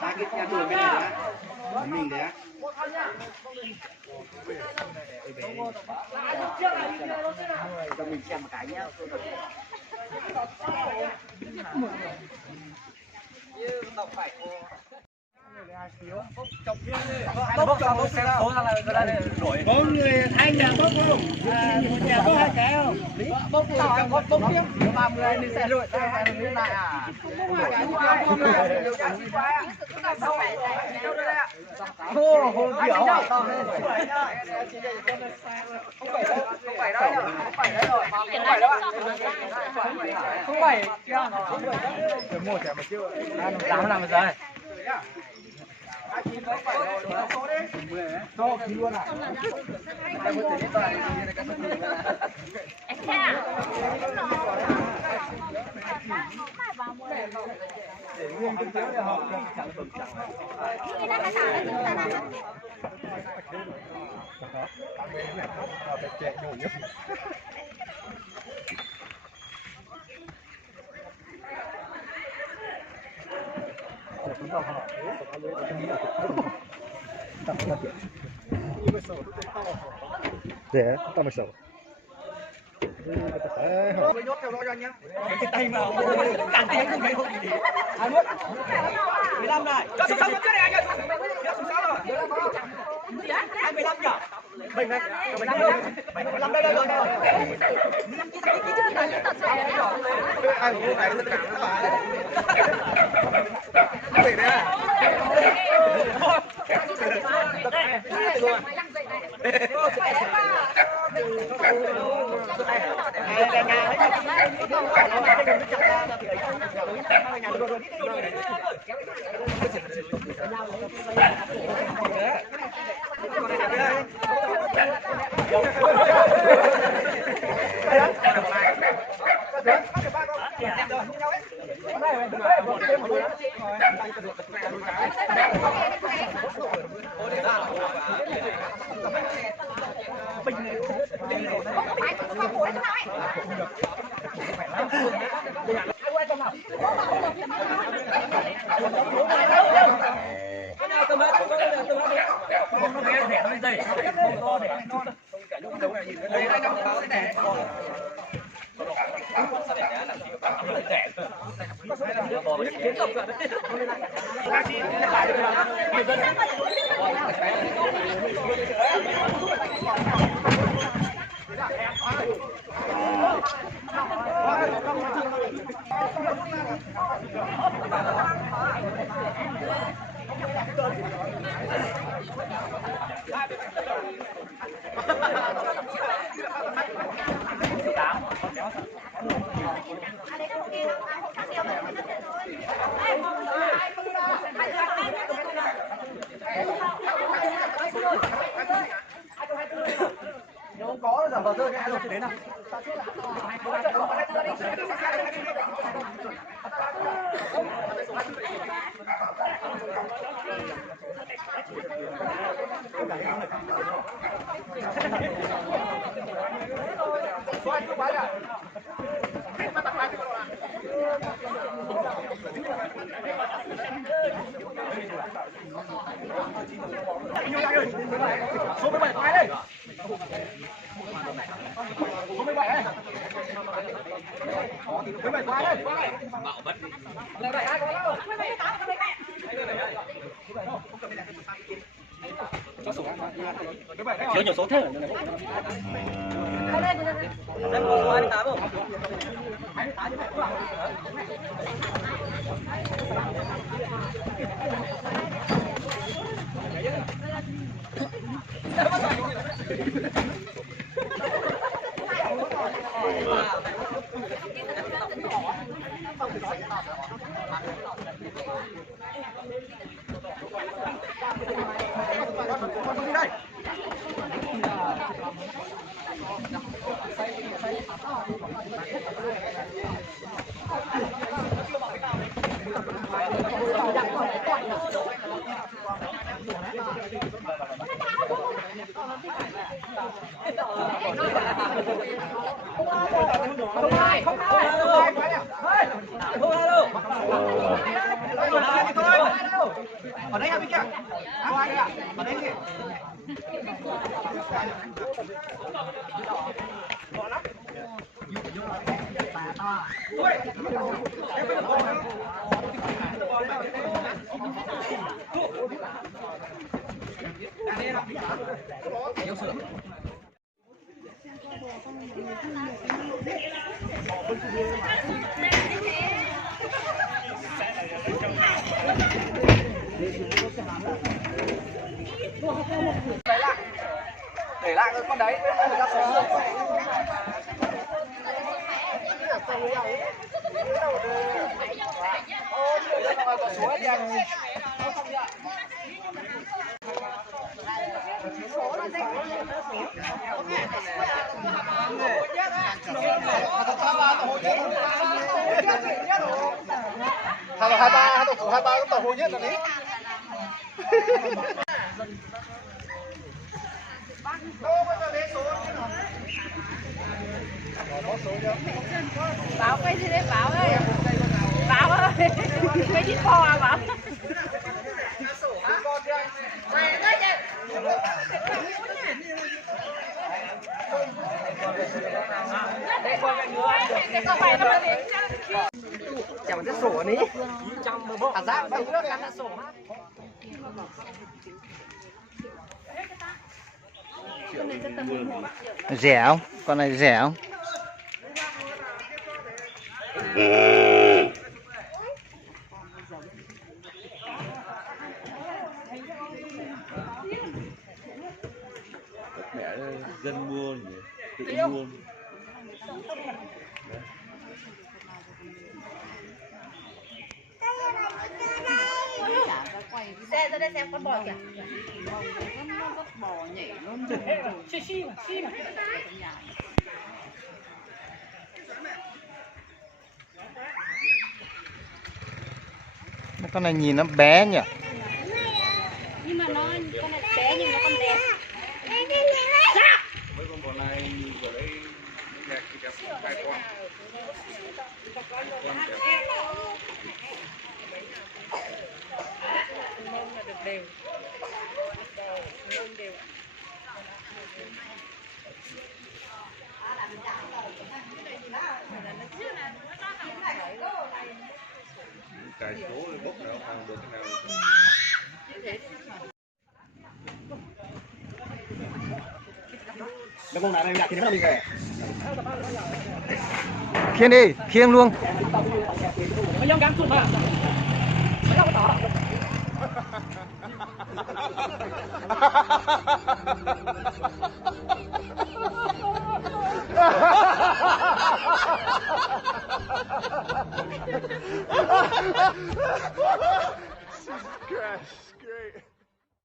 Ba cái nhà trường bên này đó, mình đấy á. Cho mình xem một cái nhá. Bốn người hai nhà bốc không? Một nhà có hai cái không? Bốc tiếp. 30 đi xe rồi, đi lại à? Ô, kiểu à? Không phải đâu nhỉ? Không phải đấy rồi. Không phải đâu ạ. Không phải. Được mua trẻ mà chưa? Dám làm rồi. Cho khí luôn à? Để nguyên kinh tế để họ chẳng được chẳng. Dễ, tao mà sợ. Tôi nhốt theo dõi cho anh nhé. Cái tay vào, càng tiếng không thấy không gì. 21, 15 này. Cho số 6 trước này anh ơi. Cho số 6 rồi. 25 nhỉ? 15 đây đây rồi. Ai cũng phải tất cả các bạn. Đây nè. Nếu không có giảm vào rơi cái hai đến nào. Số 17 quay đây. Số 17 đây. 17 quay đây. Bảo mất đi. Lại đây ai có đâu. Chứa nhiều số thế rồi. Đây có số 28 không? 28 như vậy các bạn. Không ai đâu. Ở đây là bên kia. Ai đây ạ? Ở đây kìa. Để lại con đấy người ta xuống. Hai ba tàu hồ nhất là đấy. Bảo quay gì đấy Bảo ơi. Bảo ơi. Quay đi kho à Bảo. Chẳng phải sổ ní. Cả dạng bao nước ăn sổ. Rẻ không? Con này rẻ không? Mẹ dân mua nhỉ? Tự mua. Xe ra đây xem con bò kìa. Bò nhảy luôn. Xi mà. Con này nhìn nó bé nhỉ? Nhưng mà con này bé nhưng mà con đẹp. Mấy con bò này ở đây đẹp thì đẹp hai con. Cài số thì bốc nào hàng được cái nào. Mấy con này nhặt thì nó mình về. Khiêng đi, khiêng luôn. Mấy ông gắn xuống mà. Mấy ông tỏ. Ha ha ha ha!